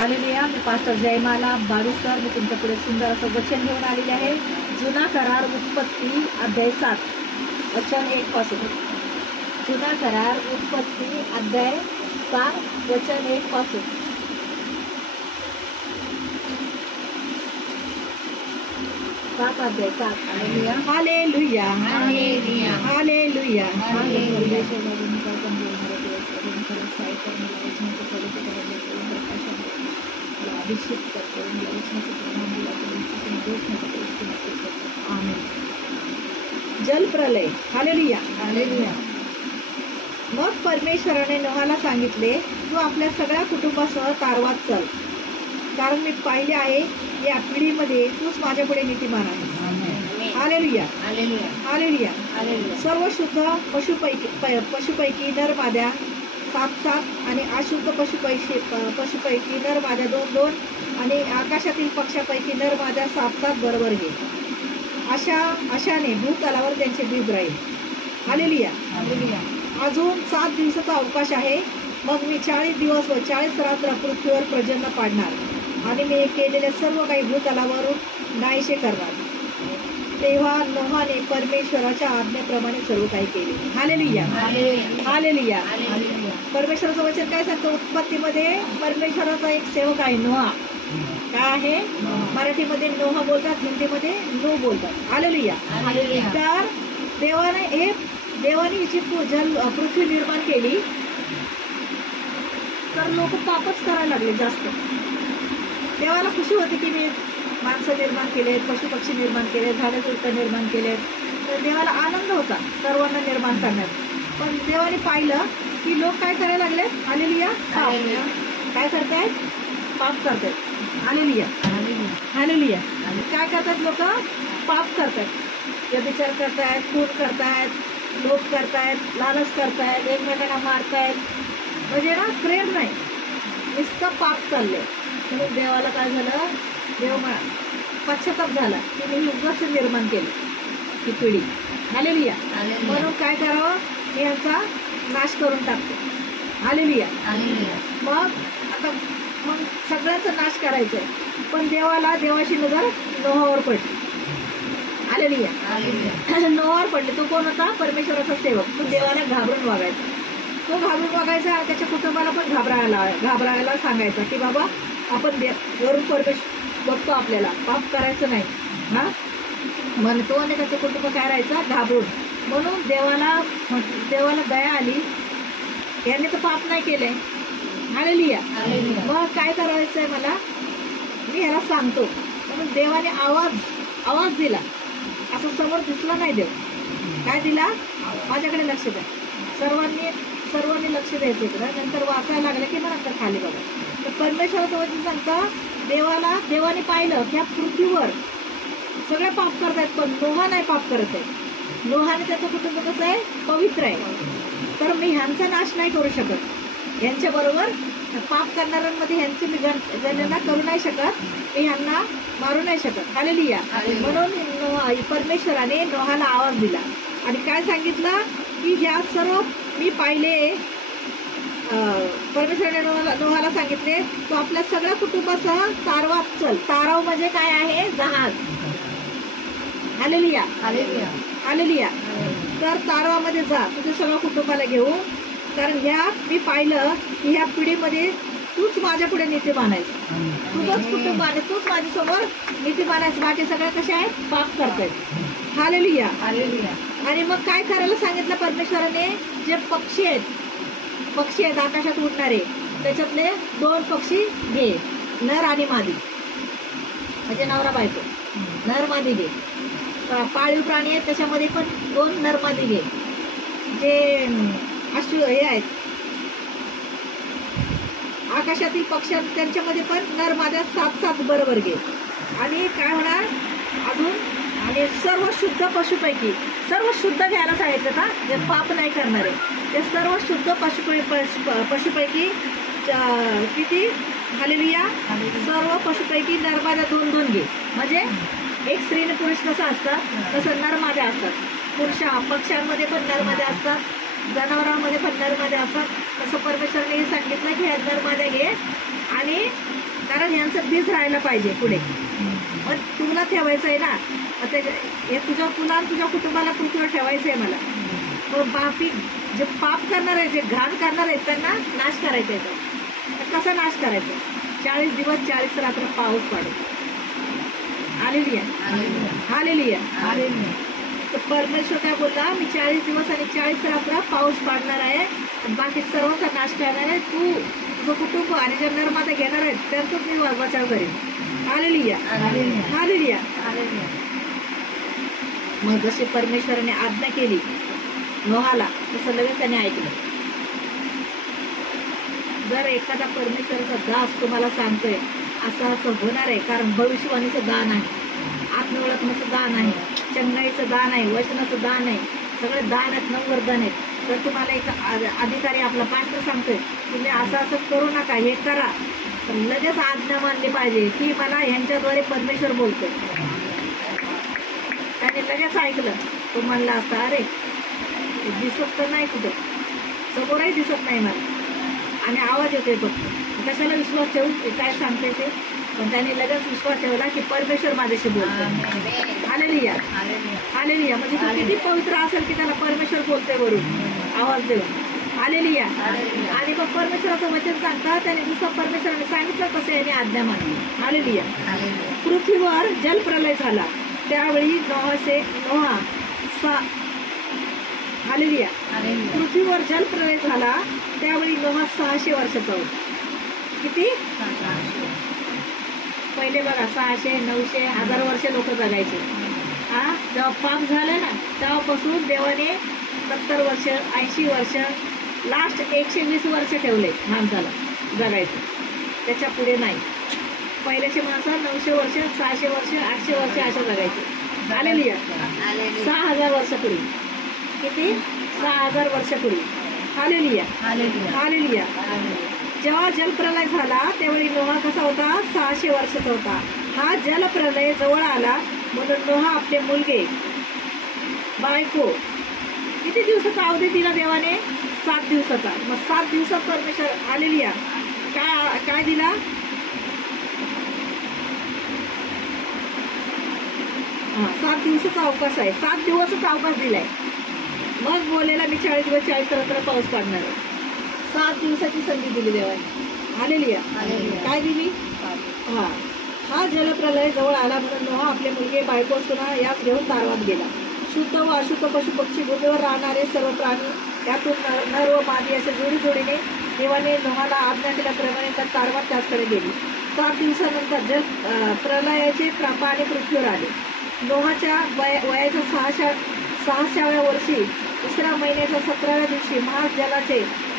Hallelujah. मी pastor Jaymala बारुसकर. मी तुमच्यापुढे सुंदर असं वचन घेऊन आलेले आहे. जुना करार उत्पत्ती अध्याय 7 वचन 1 पासून. जुना करार उत्पत्ती अध्याय 7 वचन 1 पासून. अध्याय 7. Hallelujah hallelujah hallelujah hallelujah hallelujah. जल प्रलय. Hallelujah hallelujah. मग परमेश्वराने नोहाला सांगितले, तू आपल्या सगळ्या कुटुंबासह तारवात चल, कारण मी पाहिले आहे या पिढीमध्ये तूच माझ्यापुढे नीतिमान आहे. Hallelujah hallelujah. सर्व शुद्ध पशुपैकी नर माद्या 7 आणि अशुद्ध पशुपैकी नर माद्या 2 आणि आकाशातील पक्षापैकी नर माद्या 7 बरोबर घे. अशाने भूतलावर त्यांचे बीज राहील. Hallelujah hallelujah. अजून 7 दिवसाचा अवकाश आहे. मग मी 40 दिवस व 40 रात्र पृथ्वीवर पर्जन्य पाडणार आणि मी केलेल्या सर्व काही भूतलावरून नाहीसे करणार. तेव्हा नोहाने परमेश्वराच्या आज्ञेप्रमाणे सर्व काही केले. Hallelujah hallelujah. परमेश्वराचं वचन काय सांगतं? उत्पत्तीमध्ये परमेश्वराचा एक सेवक आहे नोहा. काय आहे? मराठीमध्ये नोहा बोलतात, हिंदीमध्ये नो बोलतात. हालेलुया. तर देवाने हिची पृथ्वी निर्माण केली, तर लोक पापच करायला लागले जास्त. देवाला खुशी होती की मी माणसं निर्माण केले, पशुपक्षी निर्माण केले, झाडे झुडपं निर्माण केले. तर देवाला आनंद होता सर्वांना निर्माण करण्यात. पण देवाने पाहिलं की लोक काय करायला लागले. हालेलुया. काय करतायत? पाप करतायत. Hallelujah hallelujah. काय करतात लोक? पाप करतायत, व्यभिचार करतायत, खून करतायत, लोभ करतायत, लालच करतायत, एकमेकांना मारतायत. म्हणजे ना प्रेम नाही, नुसतं पाप चाललंय. म्हणून देवाला काय झालं? देव पश्चाताप झाला की मी उगाच निर्माण केलं ही पिढी. हालेलुया. म्हणून काय करावं? मी यांचा नाश करून टाकतो. हालेलुया. मग सगळ्याचा नाश करायचा आहे. पण देवाची नजर नोहावर पडली. हालेलुया. नोहावर पडली. तो कोण होता? परमेश्वराचा सेवक. तो देवाला घाबरून वागायचा. तो घाबरून वागायचा आणि त्याच्या कुटुंबाला पण घाबरायला सांगायचा की बाबा आपण वरून परमेश्वर बघतो, आपल्याला पाप करायचं नाही. हा म्हणतो आणि त्याचं कुटुंब काय राहायचं? घाबरून. म्हणून देवाला दया आली. यांनी तर पाप नाही केलंय. हालेलुया. मग काय करायचंय मला? मी ह्याला सांगतो. म्हणून देवाने आवाज दिला. असं समोर दिसला नाही देव. काय दिला? माझ्याकडे लक्ष द्या. सर्वांनी लक्ष द्यायचं होतं. नंतर वाचायला लागलं की मग नंतर खाली बघा. तर परमेश्वराचं वचन सांगतं, देवाने पाहिलं की ह्या पृथ्वीवर सगळे पाप करतायत, पण नोहा नाही पाप करत आहे. नोहाने त्याचं कुटुंब कसं आहे? पवित्र आहे. तर मी ह्यांचा नाश नाही करू शकत. यांच्याबरोबर पाप करणाऱ्यांमध्ये ह्यांची मी गणना करू नाही शकत. मी ह्यांना मारू नाही शकत. हालेलुया. म्हणून परमेश्वराने नोहाला आवाज दिला आणि काय सांगितलं की ह्या सर्व मी पाहिले. परमेश्वराने नोहाला सांगितले, तू आपल्या सगळ्या कुटुंबासह तारवात चल. ताराव म्हणजे काय आहे? जहाज. Hallelujah hallelujah. तर तारवामध्ये जा तुझ्या सगळ्या कुटुंबाला घेऊन, कारण मी पाहिलं की ह्या पिढीमध्ये तूच माझ्यापुढे नीतिमान आहेस. तुझंच कुटुंब आहे, तूच माझ्यासमोर नीतिमान आहेस. बाकी सगळ्या कशा आहेत? पाप करतायत. Hallelujah hallelujah. आणि मग काय करायला सांगितलं परमेश्वराने? जे पक्षी आहेत आकाशात उडणारे, त्याच्यातले 2 पक्षी घे, नर आणि मादी. म्हणजे नवरा बायको. नर मादी घे. पाळीव प्राणी आहेत त्याच्यामध्ये पण 2 नर मादी घे. जे हे आहेत आकाशातील पक्षी त्यांच्यामध्ये पण नर माद्या 7 बरोबर घे. आणि काय होणार अजून? आणि सर्व शुद्ध पशुपैकी, सर्व शुद्ध घ्यायला सांगितलं का? जे पाप नाही करणारे ते सर्व शुद्ध पशुपैकी किती? हालेलुया. सर्व पशुपैकी नरमाद्या 2 घे. म्हणजे एक स्त्री आणि पुरुष कसं असतात तसं नरमाद्या असतात. पक्षांमध्ये पण नरमाद्या असतात, जनावरांमध्ये पण नरमाद्या असतात, तसं परमेश्वराने हे सांगितलं की ह्या नरमाद्या घे, आणि कारण यांचं बीज राहायला पाहिजे पुढे. मग तुला ठेवायचं आहे ना, मग हे तुला आणि तुझ्या कुटुंबाला पृथ्वीवर ठेवायचं आहे मला. मग जे पाप करणार आहे, जे घाण करणार आहेत त्यांना नाश करायचा आहे. तर कसा नाश करायचा? 40 दिवस 40 रात्र पाऊस पाडू. Hallelujah, hallelujah, hallelujah. तर परमेश्वर काय बोलला, मी 40 दिवस आणि 40 रात्र पाऊस पाडणार आहे, बाकी सर्वांचा नाश करणार आहे. तू, तुझं कुटुंब आणि ज्या नरमाद्या घेणार आहेत त्यांचाच मी बचाव करेन. Hallelujah, hallelujah. मग जशी परमेश्वराने आज्ञा केली नोहाला, तसं लगेच त्याने ऐकलं. जर एखादा परमेश्वराचा दास तुम्हाला सांगतोय असं असं होणार आहे, कारण भविष्यवाणीचं दान आहे, आत्मओळखण्याचं दान आहे, चंगाईचं दान आहे, वचनाचं दान आहे, सगळे दान आहेत, नवरदान आहेत. तर तुम्हाला एक अधिकारी आपला पास्टर सांगतोय तुम्ही असं असं करू नका, हे करा, तर लगेच आज्ञा मानली पाहिजे की मला ह्यांच्याद्वारे परमेश्वर बोलतोय. त्याने लगेच ऐकलं. तो म्हणला असता, अरे दिसत तर नाही कुठं, समोरही दिसत नाही मला, आणि आवाज येतोय फक्त, कशाला विश्वास ठेवून काय सांगते ते. पण त्याने लगेच विश्वास ठेवला की परमेश्वर माझ्याशी बोलतो. Hallelujah, hallelujah. म्हणजे तू किती पवित्र असेल की त्याला परमेश्वर बोलतोय वरून आवाज देऊन. हालेलुया. आणि मग परमेश्वराचं वचन सांगता त्याने दुसरं परमेश्वराने सांगितलं कसं याने आज्ञा मानली. हालेलुया. पृथ्वीवर जलप्रलय झाला त्यावेळी नोहा हालेलुया. पृथ्वीवर जलप्रलय झाला त्यावेळी नोहा 600 वर्षाचा होता. किती? पहिले बघा 600, 900, 1000 वर्ष लोक जगायचे. जेव्हा पाप झालं ना तेव्हापासून देवाने 70 वर्ष, 80 वर्ष, लास्ट 120 वर्ष ठेवले माणसाला जगायचं, त्याच्या पुढे नाही. पहिल्याचे माणसं 900 वर्ष, 600 वर्ष, 800 वर्ष अशा जगायचे. हालेलुया. 6000 वर्षापूर्वी. किती? 6000 वर्षापूर्वी. Hallelujah, hallelujah. जेव्हा जलप्रलय झाला त्यावेळी नोहा कसा होता? 600 वर्षाचा होता. हा जलप्रलय जवळ आला म्हणून नोहा आपले मुलगे, बायको, किती दिवसाचा अवधी दिला देवाने? 7 दिवसाचा. मग 7 दिवसात परमेश्वर हालेलुया काय दिला? हा, 7 दिवसाचा अवकाश आहे. 7 दिवसाचा अवकाश दिलाय. मग बोलायला मी 40 दिवस 40 रात्र पाऊस पाडणार आहे. 7 दिवसाची संधी दिली देवाने. हालेलुया. काय दिली? हा जलप्रलय जवळ आला म्हणून नोहा आपले मुलगे, बायको, सुना यास घेऊन तारवात गेला. शुद्ध व अशुद्ध पशु पक्षी, भूमीवर राहणारे सर्व प्राणी, त्यातून नर व मादी असे जोडीने देवाने नोहाला आज्ञा केल्याप्रमाणे त्या तारवात त्याचकडे गेली. 7 दिवसानंतर जल प्रलयाचे पाणी पृथ्वीवर आले. नोहाच्या वयाच्या 600व्या वर्षी 2ऱ्या महिन्याच्या 17व्या दिवशी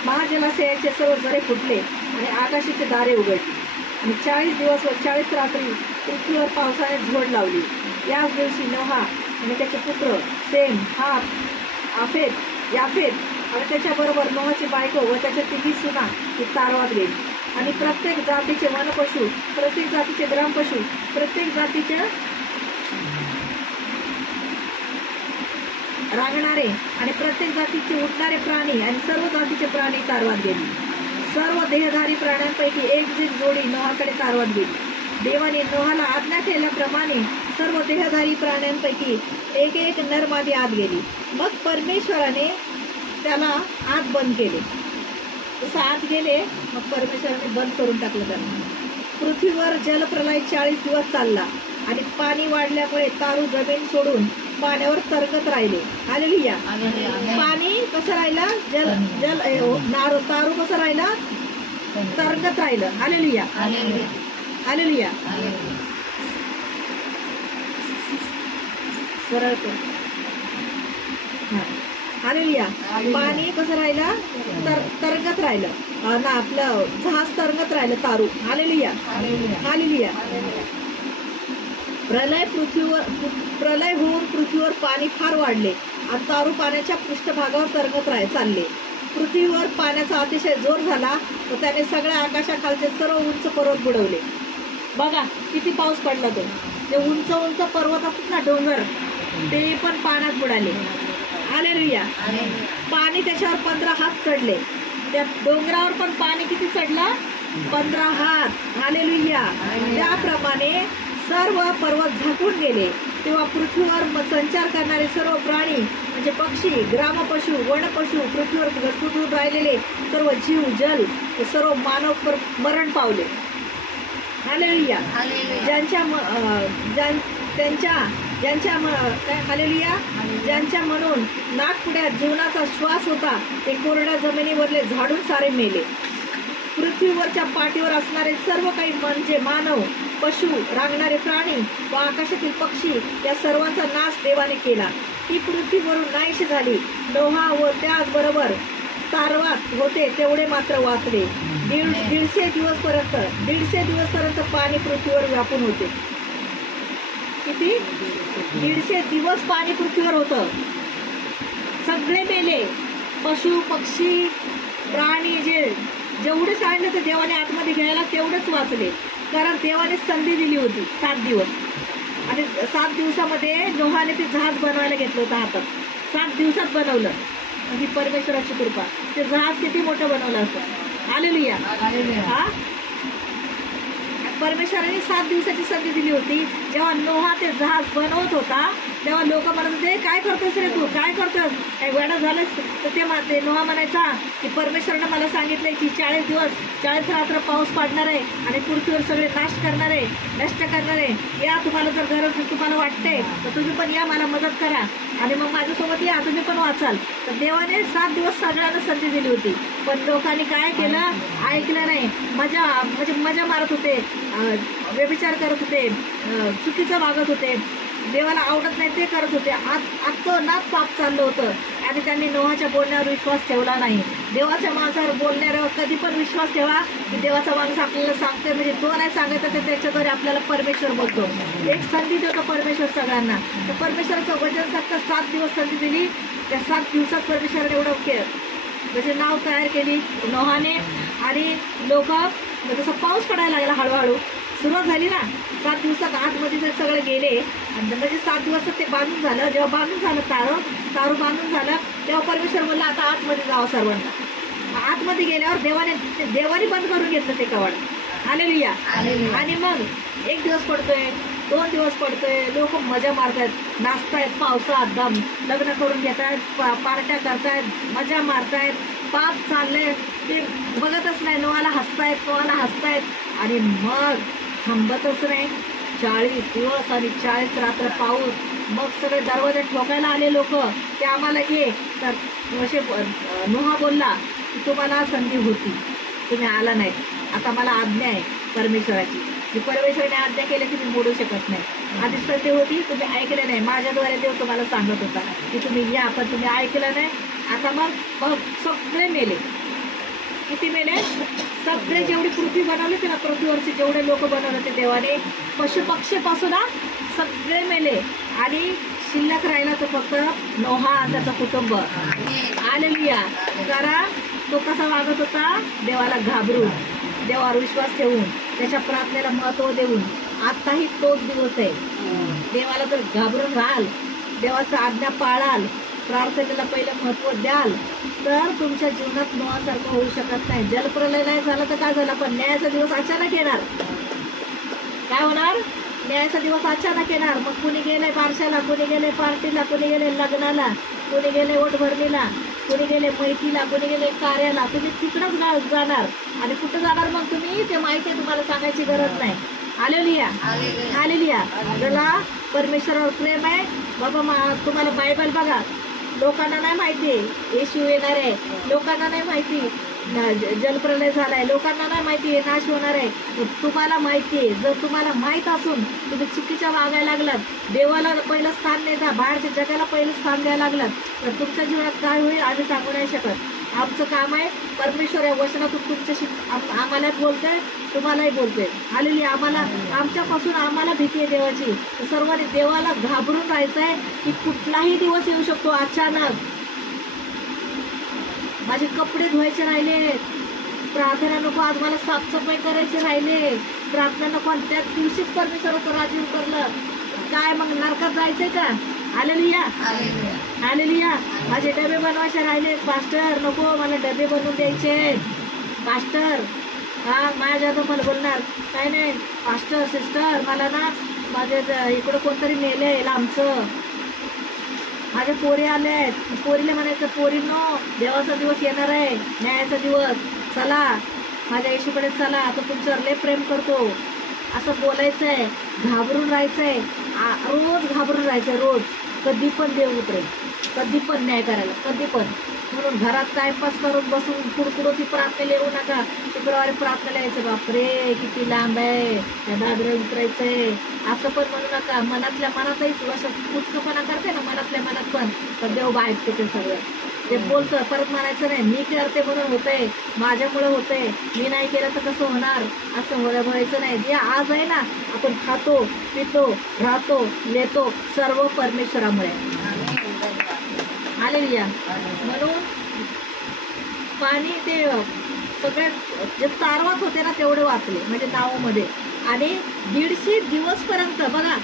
महाजलाशयाचे सर्व झरे फुटले आणि आकाशाचे दारे उघडली. आणि 40 दिवस व 40 रात्री पृथ्वीवर पावसाने झोड लावली. याच दिवशी नोहा आणि त्याचे पुत्र सेम, याफेत आणि त्याच्याबरोबर नोहाची बायको व त्याच्या 3 सुना ही तारवात गेली. आणि प्रत्येक जातीचे वनपशु, प्रत्येक जातीचे ग्रामपशु, प्रत्येक जातीचे रांगणारे आणि प्रत्येक जातीचे उडणारे प्राणी आणि सर्व जातीचे प्राणी तारवात गेली. सर्व देहधारी प्राण्यांपैकी एक जोडी नोहाकडे तारवात गेली. देवाने नोहाला आज्ञा केल्याप्रमाणे सर्व देहधारी प्राण्यांपैकी एक नरमादी आत गेली. मग परमेश्वराने त्याला आत बंद केले. जसं आत गेले मग परमेश्वराने बंद करून टाकलं त्यांना. पृथ्वीवर जलप्रलय 40 दिवस चालला आणि पाणी वाढल्यामुळे तारू जमीन सोडून पाण्यावर तरंगत राहिले. हालेलुया. पाणी कसं राहिलं? तारू कसं राहिला? तरंगत राहिलं. Hallelujah, hallelujah. सरळ कर. हालेलुया. पाणी कसं राहिलं? तरंगत राहिलं ना, आपलं जहाज तरंगत राहिलं तारू. Hallelujah, hallelujah. प्रलय होऊन पृथ्वीवर पाणी फार वाढले आणि तारू पाण्याच्या पृष्ठभागावर तरंगत चालले. पृथ्वीवर पाण्याचा अतिशय जोर झाला व त्याने सगळ्या आकाशाखालचे सर्व उंच पर्वत बुडवले. बघा किती पाऊस पडला तो. जे उंच पर्वत असतात ना, डोंगर, ते पण पाण्यात बुडाले. हालेलुया. पाणी त्याच्यावर 15 हात चढले. त्या डोंगरावर पण पाणी किती चढलं? 15 हात. हालेलुया. त्याप्रमाणे सर्व पर्वत झाकून गेले. तेव्हा पृथ्वीवर संचार करणारे सर्व प्राणी म्हणजे पक्षी, ग्रामपशु, वनपशु, पृथ्वीवर घसघसून राहिलेले सर्व जीव, जल, सर्व मानव मरण पावले. हालेलुया. ज्यांच्या म्हणून नागपुड्यात जीवनाचा श्वास होता ते कोरड्या जमिनीवरले झाडून सारे मेले. पृथ्वीवरच्या पाठीवर असणारे सर्व काही म्हणजे मानव, पशु, रांगणारे प्राणी व आकाशातील पक्षी या सर्वांचा नाश देवाने केला. ती पृथ्वीवरून नाहीशी झाली. नोहा व त्याचबरोबर तारवात होते तेवढे मात्र वाचले. 150 दिवसपर्यंत पाणी पृथ्वीवर व्यापून होते. किती? 150 दिवस पाणी पृथ्वीवर होतं. सगळे मेले. पशु, पक्षी, प्राणी जेवढे सांगितलं तर देवाने आतमध्ये घ्यायला तेवढेच वाचले. कारण देवाने संधी दिली होती 7 दिवस. आणि 7 दिवसामध्ये नोहाने ते जहाज बनवायला घेतलं होतं हातात. 7 दिवसात बनवलं. ही परमेश्वराची कृपा. ते जहाज किती मोठं बनवलं असं. हालेलुया. हा, परमेश्वराने 7 दिवसाची संधी दिली होती. जेव्हा नोहा ते जहाज बनवत होता तेव्हा लोक म्हणत होते, काय करतोस रे तू, काय करतोस, काय वेडा झालंस. तर ते नोहा म्हणायचा की परमेश्वरानं मला सांगितलंय की 40 दिवस 40 रात्र पाऊस पाडणार आहे आणि पृथ्वीवर सगळे नष्ट करणार आहे. या, तुम्हाला जर गरज तुम्हाला वाटते तर तुम्ही पण या, मला मदत करा आणि मग माझ्यासोबत या, तुम्ही पण वाचाल. तर देवाने 7 दिवस सगळ्यांना संधी दिली होती. पण लोकांनी काय केलं? ऐकलं नाही. मजा मारत होते, व्यभिचार करत होते, चुकीचं वागत होते, देवाला आवडत नाही ते करत होते. नात पाप चाललं होतं आणि त्यांनी नोहाच्या बोलण्यावर विश्वास ठेवला नाही. देवाच्या माणसावर बोलण्यावर कधी पण विश्वास ठेवा की देवाचा माणूस आपल्याला सांगतोय म्हणजे तो नाही सांगायचा तर त्याच्याद्वारे आपल्याला परमेश्वर बोलतो. एक संधी देतो परमेश्वर सगळ्यांना. तर परमेश्वराचं वचन सांगता 7 दिवस संधी दिली. त्या 7 दिवसात परमेश्वराने एवढं त्याचे नाव तयार केली नोहाने. आणि लोक जसं पाऊस पडायला लागला हळूहळू सुरुवात झाली ना. 7 दिवसात आतमध्ये ते सगळे गेले आणि म्हणजे 7 दिवसात ते बांधून झालं. जेव्हा बांधून झालं तारू बांधून झालं तेव्हा परमेश्वर बोलला आता आतमध्ये जावं सर्वांना. आतमध्ये गेल्यावर देवाने बंद करून घेतलं ते कवाड. हालेलुया. आणि मग 1 दिवस पडतोय, 2 दिवस पडतोय, लोक मजा मारतायत, नाचतायत पावसात, लग्न करून घेतायत, पार्ट्या करतायत, मजा मारतायत, पाप चाललंय ते बघतच नाही. नोहाला हसतायत आणि मग थांबतच नाही. 40 दिवस आणि 40 रात्र पाऊस. मग सगळे दरवाजे ठोकायला आले लोक ते आम्हाला ये. तर नोहा बोलला की तुम्हाला संधी होती, तुम्ही आला नाही. आता मला आज्ञा आहे परमेश्वराची. परमेश्वराने आज्ञा केली की मी मोडू शकत नाही. आधी संधी होती, तुम्ही ऐकले नाही. माझ्याद्वारे देव तुम्हाला सांगत होता की तुम्ही या, पण तुम्ही ऐकलं नाही. आता मग सगळे मेले. किती मेले? सगळे जेवढी पृथ्वी बनवली होती ना, पृथ्वीवरचे जेवढे लोक बनवले होते देवाने, पशुपक्षीपासून सगळे मेले. आणि शिल्लक राहिला तो फक्त नोहा आणि त्याचं कुटुंब. हालेलुया. कारण तो कसा वागत होता? देवाला घाबरून, देवावर विश्वास ठेवून, त्याच्या प्रार्थनेला महत्त्व देऊन. आताही तोच दिवस आहे. देवाला जर घाबरून राहाल, देवाचा आज्ञा पाळाल, प्रार्थनेला पहिलं महत्त्व द्याल तर तुमच्या जीवनात नोहासारखं होऊ शकत नाही. जलप्रलय नाही झालं तर काय झालं, पण न्यायाचा दिवस अचानक येणार. काय होणार? न्यायाचा दिवस अचानक येणार. मग कुणी गेले बारशाला, कुणी गेले पार्टीला, कुणी गेले लग्नाला, कुणी गेले ओटभरणीला, कुणी गेले मैतीला, कुणी गेले कार्याला. तुम्ही तिकडंच जाणार. आणि कुठं जाणार मग तुम्ही ते माहिती आहे, तुम्हाला सांगायची गरज नाही. हालेलुया. ज्याला परमेश्वरावर प्रेम आहे बाबा, तुम्हाला बायबल बघा. लोकांना नाही माहिती येशू येणार आहे, लोकांना नाही माहिती जलप्रलय झालाय, लोकांना नाही माहिती नाश होणार आहे. तुम्हाला माहिती आहे. जर तुम्हाला माहीत असून तुम्ही चुकीच्या वागायला लागलात, देवाला पहिलं स्थान नाही द्या, बाहेरच्या जगाला पहिलं स्थान द्यायला लागलात, तर तुमच्या जीवनात काय होईल आम्ही सांगू नाही शकत. आमचं काम आहे परमेश्वर या वचनातून तुमच्याशी आम्हाला बोलतोय, तुम्हालाही बोलतोय. आलेली आमच्यापासून आम्हाला भीती आहे देवाची. सर्वांनी देवाला घाबरून राहायचं आहे की कुठलाही दिवस येऊ शकतो अचानक. माझे कपडे धुवायचे राहिले, प्रार्थना नको, आज मला साफसफाई करायचे राहिले, प्रार्थना नको, त्या दिवशीच परमेश्वराचं राज्य उतरलं काय मग नरकात जायचंय का? हालेलुया. हालेलुया. माझे डबे बनवायचे राहिले पास्टर, नको मला डबे बनवून द्यायचे पास्टर. हा माझ्या तर मला बोलणार काय नाही पास्टर सिस्टर, मला ना माझे इकडं कोणतरी नेलंय लांबचं, माझ्या पोरी आले आहेत. पोरीला म्हणायचं पोरींनो देवाचा दिवस येणार आहे, न्यायाचा दिवस, चला माझ्या येशूकडे चला, आता तुमच्यावर लय प्रेम करतो, असं बोलायचंय. घाबरून राहायचंय, रोज घाबरून राहायचंय रोज. कधी पण देव उतरेल, कधी पण न्याय करायला, कधी पण. म्हणून घरात टाइमपास करून बसून पुढपुढं ती प्रार्थनेला येऊ नका. शुक्रवारी प्रार्थनेला यायचं, बापरे किती लांब आहे, त्या दादरे उतरायचंय असं पण म्हणू नका. मनातल्या मनातही तू असं कुचकपणा करते ना मनातल्या मनात पण, तर देव ऐकते ते सगळं. ते बोलतं परत म्हणायचं नाही मी करते म्हणून होतंय, माझ्यामुळे होतंय, मी नाही केलं तर कसं होणार, असं व्हायचं नाही. जे आज आहे ना आपण खातो पितो राहतो लेतो सर्व परमेश्वरामुळे. हालेलुया. म्हणून पाणी ते सगळ्यात जे तारवत होते ना तेवढे वाचले म्हणजे नावामध्ये. आणि 150 दिवसपर्यंत बघा,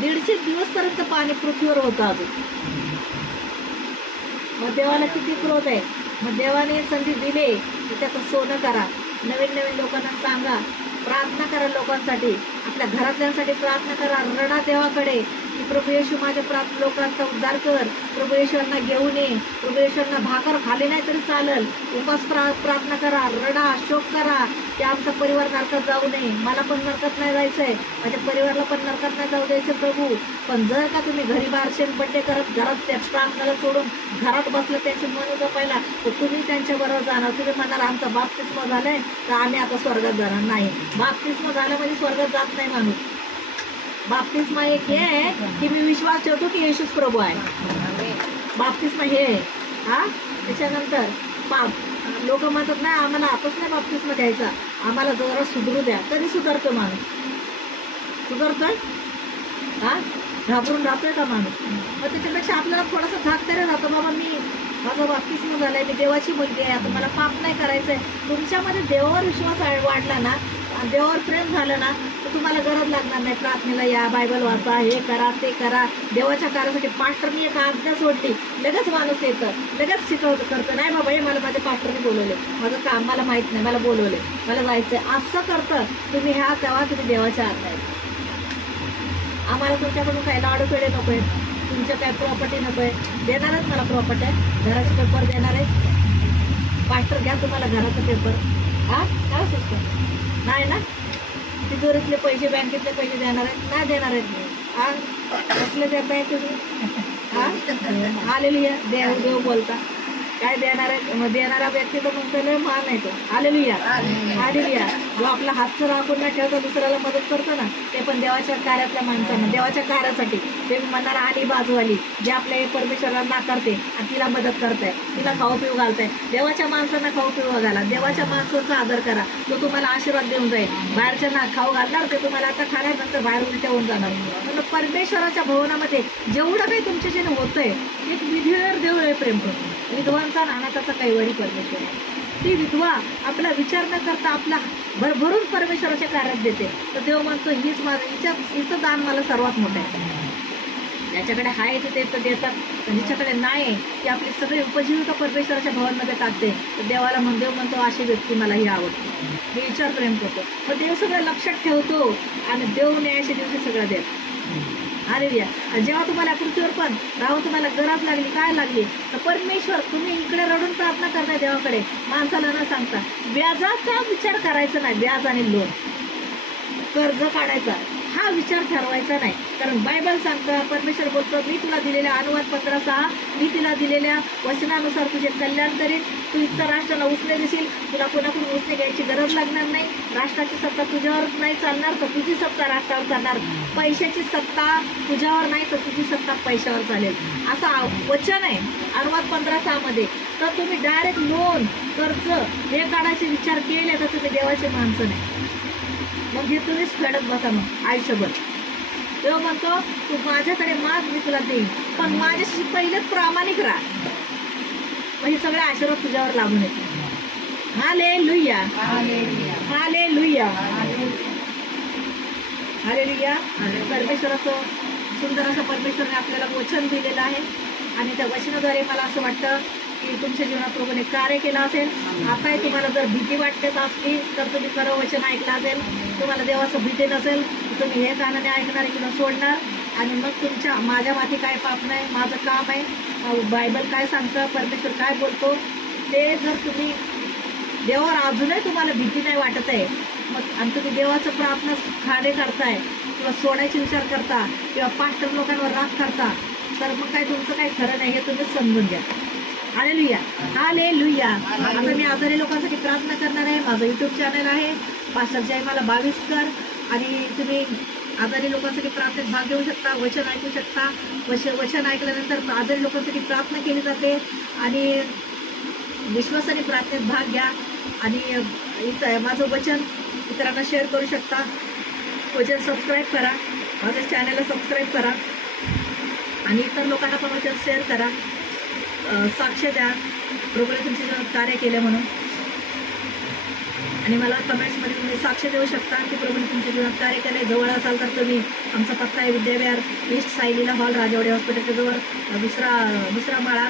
150 दिवसपर्यंत पाणी पृथ्वीवर होतं अजून. मग देवाला किती क्रोध आहे. मग देवाने संधी दिले की त्याचं सोनं करा, नवीन नवीन लोकांना सांगा, प्रार्थना करा लोकांसाठी, आपल्या घरातल्यांसाठी प्रार्थना करा, रडा देवाकडे की प्रभू येशू माझ्या लोकांचा उद्धार कर, प्रभू येशूंना घेऊन ये, प्रभू येशूंना भाकर खाली नाही तरी चालेल, उपास प्रार्थना करा, रडा शोक करा की आमचा परिवार नरकात जाऊ नये, मला पण नरकात नाही जायचंय, माझ्या परिवाराला पण नरकात नाही जाऊ द्यायचं प्रभू. पण जर का तुम्ही घरी बारशेन बड्डे करत घरात त्या प्रार्थनेला सोडून घरात बसलं त्यांची मन जपायला, तर तुम्ही त्यांच्याबरोबर जाणार. तुम्ही म्हणणार आमचा बाप्तिस्मा झालाय तर आम्ही आता स्वर्गात जाणार नाही. बाप्तिस्मा झाला म्हणजे स्वर्गात जात नाही माणूस. बाप्तिस्मा एक हे आहे की मी विश्वास ठेवतो की येशूच प्रभू आहे. बाप्तिस्मा हे आहे. हा त्याच्यानंतर लोक म्हणतात नाही आम्हाला आताच नाही बाप्तिस्मा द्यायचा, आम्हाला जरा सुधरू द्या. कधी सुधारतो माणूस? सुधारतोय? हा घाबरून राहतोय का माणूस? मग त्याच्यापेक्षा आपल्याला थोडासा धाक तरी राहतो, बाबा मी माझा बाप्तिस्मा झालाय, मी देवाची मुलगी आहे, आता मला पाप नाही करायचंय. तुमच्यामध्ये देवावर विश्वास वाढला ना, देवावर प्रेम झालं ना, तर तुम्हाला गरज लागणार नाही प्रार्थनेला या, बायबल वाचा, हे करा ते करा. देवाच्या कार्यासाठी पास्टरनी एक आज्ञा सोडली लगेच माणूस येतं, लगेच शिकवतं करतं, नाही बाबा हे मला माझ्या पास्टरने बोलवले, माझं काम मला माहित नाही, मला बोलवले, मला जायचंय, असं करतं तुम्ही. ह्या तेव्हा तुम्ही देवाच्या आज्ञा आहेत. आम्हाला तुमच्याकडून काही लाडू पेढे नको आहेत, तुमच्या काय प्रॉपर्टी नको आहे. देणारच मला प्रॉपर्टी आहे, घराचे पेपर देणार आहे, पास्टर घ्या तुम्हाला घराचा पेपर. हा काय सिस्टम नाही ना, तिजोरीतले पैसे बँकेतले पैसे देणार आहेत? नाही देणार आहेत. हा कसले देत आहे तुम्ही? हा आलेलुया. देव देव बोलता काय देणार आहे? मग देणारा व्यक्ती तर तुमचं मान आहे तो. आलेलुया आलेलुया. जो आपला हातचं राखून न ठेवता दुसऱ्याला मदत करतो ना, ते पण देवाच्या कार्यातल्या माणसांना, देवाच्या कार्यासाठी. ते म्हणणार आली बाजूवाली जे आपल्या परमेश्वराला नाकारते आणि तिला मदत करताय, तिला खाऊ पिऊ घालताय. देवाच्या माणसांना खाऊ पिऊ घाला, देवाच्या माणसांचा आदर करा, तो तुम्हाला आशीर्वाद देऊन जाईल. बाहेरच्यांना खाऊ घालणार ते तुम्हाला आता खाण्यानंतर बाहेर उलट्या होऊन जाणार. म्हणून परमेश्वराच्या भवनामध्ये जेवढं काही तुमच्याच्याने होतंय, एक विधीवर देव प्रेम करतो. विधवांचा अनाथाचा कैवारी परमेश्वर आहे. ती विधवा आपला विचार न करता आपला भरभरून परमेश्वराच्या कार्यात देते. तर देव म्हणतो हीच माझं, हिचं दान मला सर्वात मोठं आहे. ज्याच्याकडे आहे ते तर देतात, पण जिच्याकडे नाही ती आपली सगळी उपजीविका परमेश्वराच्या भवनमध्ये टाकते. तर देवाला देव म्हणतो अशी व्यक्ती मला ही आवडते, मी विचार प्रेम करतो. मग देव सगळं लक्षात ठेवतो आणि देव न्यायाच्या दिवशी सगळं देत. हालेलुया. जेव्हा तुम्हाला पृथ्वीवर पण राहून तुम्हाला गरज लागली, काय लागली, तर परमेश्वर तुम्ही इकडे रडून प्रार्थना करताय देवाकडे, माणसाला न सांगता. व्याजाचा विचार करायचा नाही, व्याज आणि लोन कर्ज काढायचा हा विचार ठरवायचा नाही. कारण बायबल सांगतं, परमेश्वर बोलतो मी तुला दिलेल्या अनुवाद 15:6 मी तिला दिलेल्या वचनानुसार तुझे कल्याण करेन, तू इतर राष्ट्राला उसने देशील, तुला कोणाकडून उसने घ्यायची गरज लागणार नाही. राष्ट्राची सत्ता तुझ्यावर नाही चालणार तर तुझी सत्ता राष्ट्रावर चालणार. पैशाची सत्ता तुझ्यावर नाही तर तुझी सत्ता पैशावर चालेल, असं वचन आहे अनुवाद 15:6 मध्ये. तर तुम्ही डायरेक्ट लोन कर्ज हे काढायचे विचार केले तर तुम्ही देवाचे माणसं नाही. मग हे तुम्हीच फेडत बसा मग आयुष्यभर. तेव्हा म्हणतो तू माझ्याकडे माग मी तुला देईन, पण माझ्याशी पहिले प्रामाणिक राहा, मग हे सगळे आशीर्वाद तुझ्यावर लागून येते. Hallelujah hallelujah hallelujah. परमेश्वराचं सुंदर असं परमेश्वराने आपल्याला वचन दिलेलं आहे. आणि त्या वचनाद्वारे मला असं वाटतं की तुमच्या जीवनात प्रभूने कार्य केलं असेल. आताही तुम्हाला जर भीती वाटत असली तर तुम्ही खरं वचन ऐकलं असेल. तुम्हाला देवाचं भीती नसेल तर तुम्ही हे कानाने ऐकणार इकडं सोडणार आणि मग तुमच्या माझ्या माथी काय पाप नाही, माझं काम आहे, बायबल काय सांगतं, परमेश्वर काय बोलतो ते जर तुम्ही देवावर अजूनही तुम्हाला भीती नाही वाटत आहे मग आणि तुम्ही देवाचं प्रार्थना खाणे करताय किंवा सोडायचे विचार करता किंवा पास्टर लोकांवर राग करता तर मग काय तुमचं काही खरं नाही हे तुम्ही समजून घ्या. Hallelujah, hallelujah. आता मी आजारी लोकांसाठी प्रार्थना करणार आहे. माझं यूट्यूब चॅनल आहे पास्टर जयमाला 22कर आणि तुम्ही आजारी लोकांसाठी प्रार्थनेत भाग घेऊ शकता, वचन ऐकू शकता. वचन ऐकल्यानंतर आजारी लोकांसाठी प्रार्थना केली जाते आणि विश्वासाने प्रार्थनेत भाग घ्या आणि माझं वचन इतरांना शेअर करू शकता. वचन सबस्क्राईब करा, माझ्या चॅनलला सबस्क्राईब करा आणि इतर लोकांना पण वचन शेअर करा. साक्ष द्या प्रभूने तुमच्या जीवनात कार्य केलं म्हणून आणि मला कमेंट्समध्ये तुम्ही साक्ष देऊ शकता की प्रभूने तुमच्या जीवनात कार्य केलं. जवळ असाल तर तुम्ही आमचा पत्ता आहे विद्याविहार ईस्ट सायलीला हॉल राजावाडी हॉस्पिटलच्या जवळ दुसरा माळा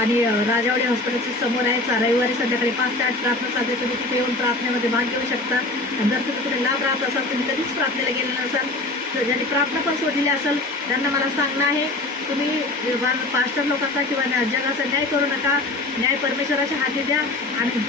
आणि राजावाडी हॉस्पिटलच्या समोर आहे. रविवारी संध्याकाळी 5 ते 8 प्रार्थना चालते. तुम्ही तिथे येऊन प्रार्थनेमध्ये भाग घेऊ शकता. आणि जर तुम्ही कुठे लांब राहत असाल तुम्ही कधीच प्रार्थनेला गेले नसाल तर ज्यांनी प्रार्थना पण सोडलेली असेल त्यांना मला सांगणं आहे तुम्ही पास्टर लोकांचा किंवा जगाचा न्याय करू नका. न्याय परमेश्वराच्या हाती द्या आणि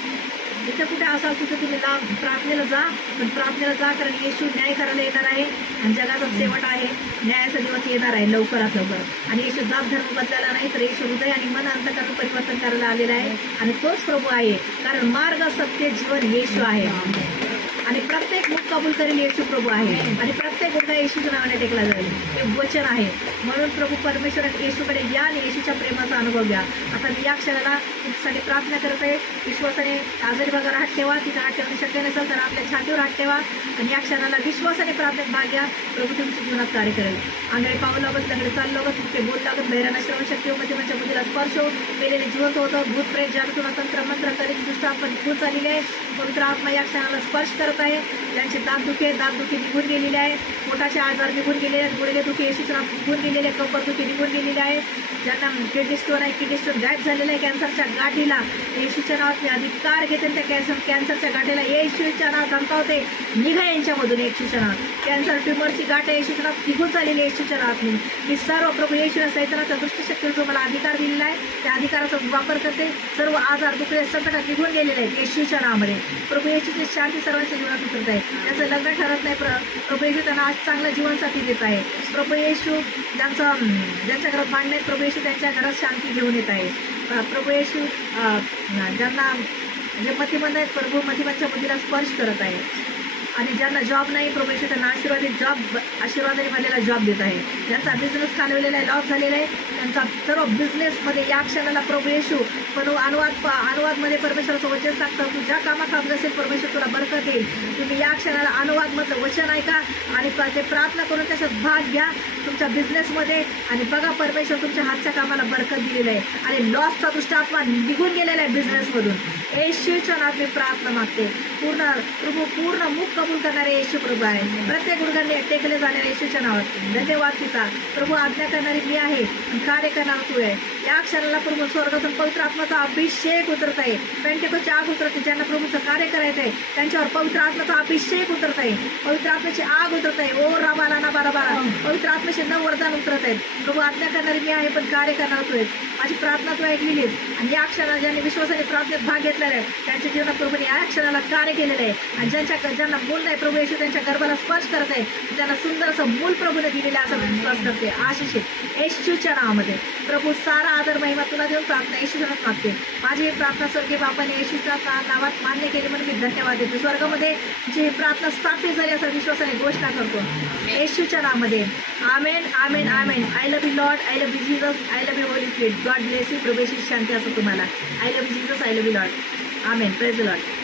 जिथे कुठे असाल तिथे तुम्ही प्रार्थनेला जा. पण प्रार्थनेला जा कारण येशू न्याय करायला येणार आहे आणि जगाचा शेवट आहे. न्यायाचा दिवस येणार आहे लवकरात लवकर आणि येशू जात धर्म बदलायला नाही तर येशू हृदय आणि मन अंतःकरण परिवर्तन करायला आलेला आहे आणि तोच प्रभू आहे. कारण मार्ग सत्य जीवन येशू आहे आणि प्रत्येक मुख कबूल करेल येशू प्रभू आहे आणि प्रत्येक गुन्हा येशूच्या नावाने टेकला जाईल. हे वचन आहे. म्हणून प्रभू परमेश्वर येशूकडे या आणि येशूच्या प्रेमाचा अनुभव घ्या. आता मी या क्षणाला तुमच्यासाठी प्रार्थना करत आहे. विश्वासाने आजारी भागावर हात ठेवा. तिथे हात ठेवणे शक्य नसेल तर आपल्या छातीवर हात ठेवा आणि या क्षणाला विश्वासाने प्रार्थनेत भाग घ्या. प्रभू तुमच्या जीवनात कार्य करेल. आंधळे पाहू लागत, लंगडे चालू लागत, ते बोल लागत, बहिरांना श्रवण शक्ती होती, म्हणजे बुद्धीला स्पर्श हो, मेलेले जिवंत होतं, भूत प्रेत जादूतून तंत्र मंत्र करीत दुष्ट आपण निघून चाललेली आहे. पवित्र आत्मा या क्षणाला स्पर्श करत आहे. ज्यांचे दातदुखी निघून गेलेले आहे, पोटाचे आजार निघून गेलेले आहेत, गुडघे दुखी येशूच्या नावात निघून गेलेले आहे, कंबर दुखी निघून गेलेले आहे. ज्यांना किडनी स्टोन आहे किडनी स्टोन गायब झालेला आहे. कॅन्सरच्या गाठीला येशूच्या नावात मी अधिकार घेते. त्या कॅन्सरच्या गाठीला येशूच्या नावात धमकावते, निघा यांच्यामधून येशूच्या नावात. कॅन्सर ट्युमरची गाठ येशूच्या नावात निघून चाललेली येशूच्या नावात मी सर्व प्रभू येशूला सैतानाचा दुष्ट शक्तीचा जो मला अधिकार दिलेला आहे त्या अधिकाराचा वापर करते. सर्व आजार दुखले संकट निघून गेलेले आहेत येशूच्या नावामध्ये. प्रभू येशूची शांती सर्वांच्या जीवनात उतरत आहे. त्याचं लग्न ठरत नाही प्रभू येशू त्यांना आज चांगलं जीवनसाथी देत आहे. प्रभू येशू ज्यांच्या घरात भांडण आहेत प्रभू येशू त्यांच्या घरात शांती घेऊन येत आहे. प्रभू येशू ज्यांना जे मतिमंद आहेत प्रभू मतिमंदच्या बुद्धीला स्पर्श करत आहे आणि ज्यांना जॉब नाही प्रभू येशू त्यांना आशीर्वादाने भरलेला जॉब देत आहे. ज्यांचा बिझनेस खालवलेला आहे, लॉस झालेला आहे, त्यांचा सर्व बिझनेसमध्ये या क्षणाला प्रभू येशू पण अनुवादमध्ये परमेश्वराचं वचन सांगतं तू ज्या कामात काम नसेल परमेश्वर तुला बरकत येईल. तुम्ही या क्षणाला अनुवादमधलं वचन ऐका आणि ते प्रार्थना करून त्याच्यात भाग घ्या तुमच्या बिझनेसमध्ये आणि बघा परमेश्वर तुमच्या हातच्या कामाला बरकत दिलेलं आहे आणि लॉसचा दुष्ट आत्मा निघून गेलेला आहे बिझनेसमधून. येशूच्या नावात मी प्रार्थना मागते. पूर्ण मुख कबूल करणारे येशू प्रभू आहे. प्रत्येक गुडघ्याने टेकले जाणारे येशूच्या नावात धन्यवाद पिता. प्रभू आज्ञा करणारी मी आहे आणि कार्य करणारा तू आहे. या क्षणाला प्रभू स्वर्गातून पवित्र आत्माचा अभिषेक उतरत आहे. पेंटेकोस्टची आग उतरते. ज्यांना प्रभूचं कार्य करायचं आहे त्यांच्यावर पवित्र आत्माचा अभिषेक उतरत आहे. पवित्र आत्म्याची आग उतरत आहे. ओ राबाला ना बारा पवित्र आत्म्याचे 9 वरदान उतरत आहेत. प्रभू आज्ञा करणारी मी आहे पण कार्य करणार तू आहेस. माझी प्रार्थना तू ऐकलेलीस आणि या क्षणाला ज्यांनी विश्वासाने प्रार्थनेत भाग घेतलेला आहे त्यांच्या जीवनात प्रभूने या क्षणाला कार्य केलेलं आहे आणि ज्यांना मूल नाही प्रभू येशू त्यांच्या गर्भाला स्पर्श करत आहे. त्यांना सुंदर असं मूल प्रभूने दिलेलं असा विश्वास करते. आशिषित येशूच्या नावामध्ये प्रभू सारा आदर महिमा तुला देऊन प्रार्थना येशूच्या नावात मागते. माझी ही प्रार्थना स्वर्गीय बापाने येशूच्या नावात मान्य केली म्हणून मी धन्यवाद देते. स्वर्गामध्ये जी प्रार्थना स्थापित झाली असा विश्वासाने घोषणा करतो येशूच्या नावामध्ये. आमेन आमेन आमेन. I love you Lord, I love you Jesus, I love you Holy Spirit. God bless you. प्रभू येशू शांती असो तुम्हाला. आय love you Jesus, I love you लॉर्ड. आमेन. Praise the Lord.